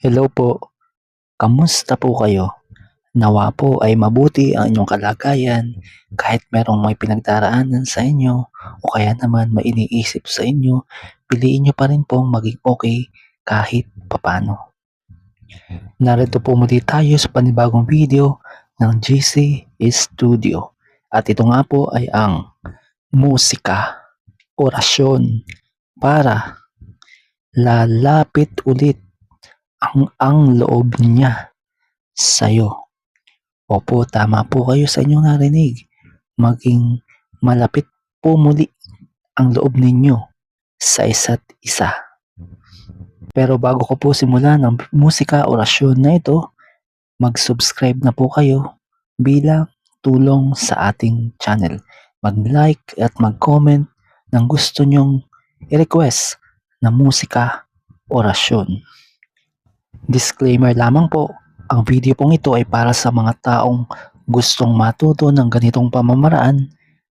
Hello po, kamusta po kayo? Nawa po ay mabuti ang inyong kalagayan kahit merong may pinagdaraanan sa inyo o kaya naman may iniisip sa inyo, piliin nyo pa rin pong maging okay kahit papano. Narito po muli tayo sa panibagong video ng GC Studio at ito nga po ay ang musika, orasyon para lalapit ulit ang loob niya sa'yo. Opo, tama po kayo sa inyong narinig. Maging malapit po muli ang loob ninyo sa isa't isa. Pero bago ko po simulan ang musika orasyon na ito, mag-subscribe na po kayo bilang tulong sa ating channel. Mag-like at mag-comment ng gusto nyong i-request na musika orasyon. Disclaimer lamang po, ang video pong ito ay para sa mga taong gustong matuto ng ganitong pamamaraan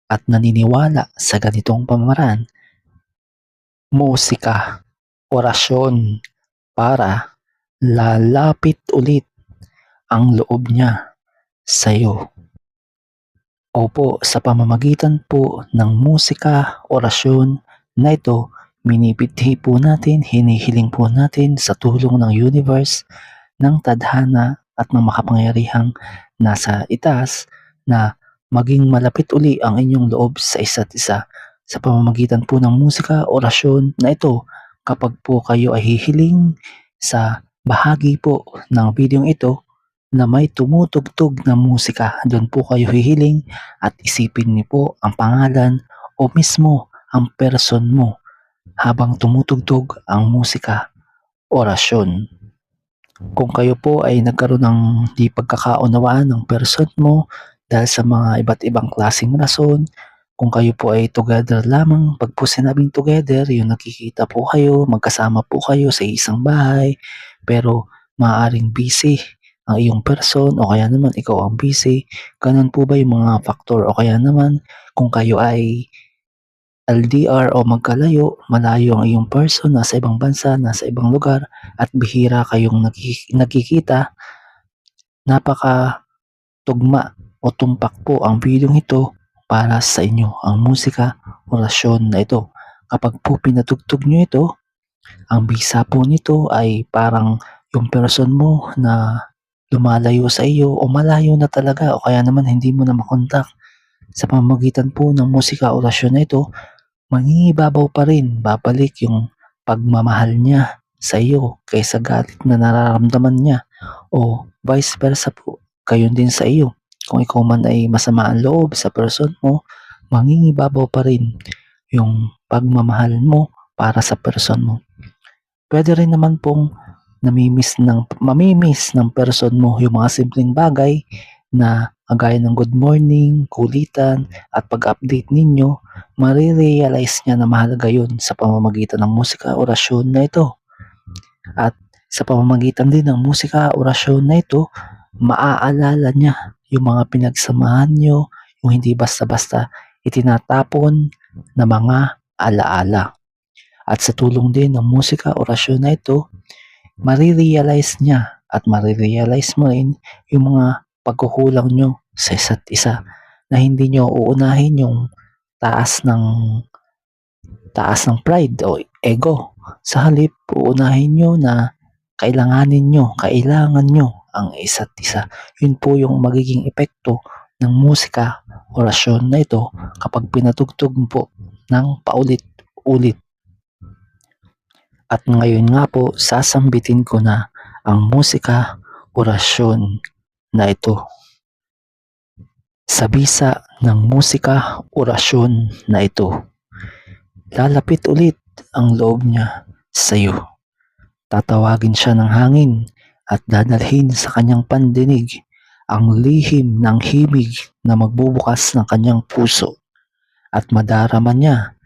at naniniwala sa ganitong pamamaraan. Musika, orasyon para lalapit ulit ang loob niya sa iyo. Opo, sa pamamagitan po ng musika, orasyon na ito, minipithi po natin, hinihiling po natin sa tulong ng universe, ng tadhana at ng makapangyarihang nasa itaas na maging malapit uli ang inyong loob sa isa't isa sa pamamagitan po ng musika, orasyon na ito. Kapag po kayo ay hihiling sa bahagi po ng videong ito na may tumutugtog na musika, doon po kayo hihiling at isipin niyo po ang pangalan o mismo ang person mo habang tumutugtog ang musika, orasyon. Kung kayo po ay nagkaroon ng di pagkakaunawaan ng person mo dahil sa mga iba't ibang klaseng rason, kung kayo po ay together lamang, pag po sinabing together, yung nakikita po kayo, magkasama po kayo sa isang bahay, pero maaaring busy ang iyong person o kaya naman ikaw ang busy, ganun po ba yung mga faktor o kaya naman kung kayo ay LDR o magkalayo, malayo ang iyong person, nasa ibang bansa, nasa ibang lugar, at bihira kayong nagkikita, napaka tugma o tumpak po ang video ito para sa inyo, ang musika, orasyon na ito. Kapag po pinatugtog nyo ito, ang bisa po nito ay parang yung person mo na lumalayo sa iyo o malayo na talaga o kaya naman hindi mo na makontak sa pamamagitan po ng musika, orasyon na ito, mangingibabaw pa rin, babalik yung pagmamahal niya sa iyo kaysa galit na nararamdaman niya o vice versa po, gayon din sa iyo. Kung ikaw man ay masama ang loob sa person mo, mangingibabaw pa rin yung pagmamahal mo para sa person mo. Pwede rin naman pong mamimiss ng person mo yung mga simpleng bagay na kagaya ng good morning, kulitan, at pag-update ninyo, marirealize niya na mahalaga yun sa pamamagitan ng musika, orasyon na ito. At sa pamamagitan din ng musika, orasyon na ito, maaalala niya yung mga pinagsamahan nyo, yung hindi basta-basta itinatapon na mga alaala. At sa tulong din ng musika, orasyon na ito, marirealize niya at marirealize mo rin yung mga pagkukulang nyo sa isa't isa na hindi nyo uunahin yung taas ng pride o ego. Sa halip, uunahin nyo na kailangan nyo ang isa't isa. Yun po yung magiging epekto ng musika, orasyon na ito kapag pinatugtog po ng paulit-ulit. At ngayon nga po, sasambitin ko na ang musika, orasyon na ito. Sa bisa ng musika, orasyon na ito, lalapit ulit ang loob niya sa iyo. Tatawagin siya ng hangin at dadalhin sa kanyang pandinig ang lihim ng himig na magbubukas ng kanyang puso at madarama niya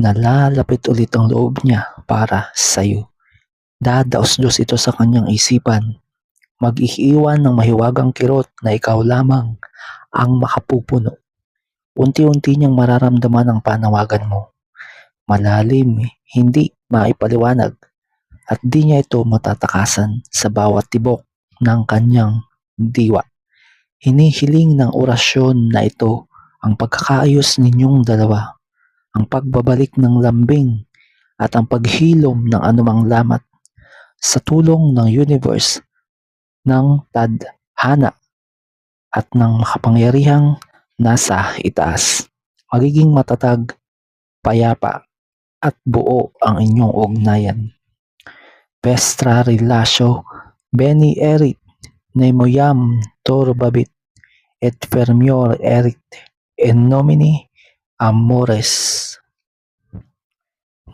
na lalapit ulit ang loob niya para sa iyo. Dadaos-dos ito sa kanyang isipan. Mag-iiwan ng mahiwagang kirot na ikaw lamang ang makapupuno. Unti-unti niyang mararamdaman ang panawagan mo. Malalim, hindi maipaliwanag at di niya ito matatakasan sa bawat tibok ng kanyang diwa. Hinihiling ng orasyon na ito ang pagkakaayos ninyong dalawa, ang pagbabalik ng lambing at ang paghilom ng anumang lamat sa tulong ng universe, ng tadhana at ng makapangyarihang nasa itaas. Magiging matatag, payapa at buo ang inyong ugnayan. Vestra relasyo beni erit nemoyam torbabit et fermior erit en nomine amores.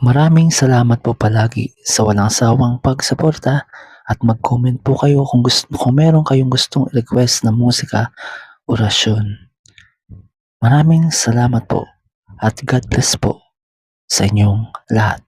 Maraming salamat po palagi sa walang sawang pagsuporta at mag-comment po kayo kung meron kayong gustong request na musika, orasyon. Maraming salamat po at God bless po sa inyong lahat.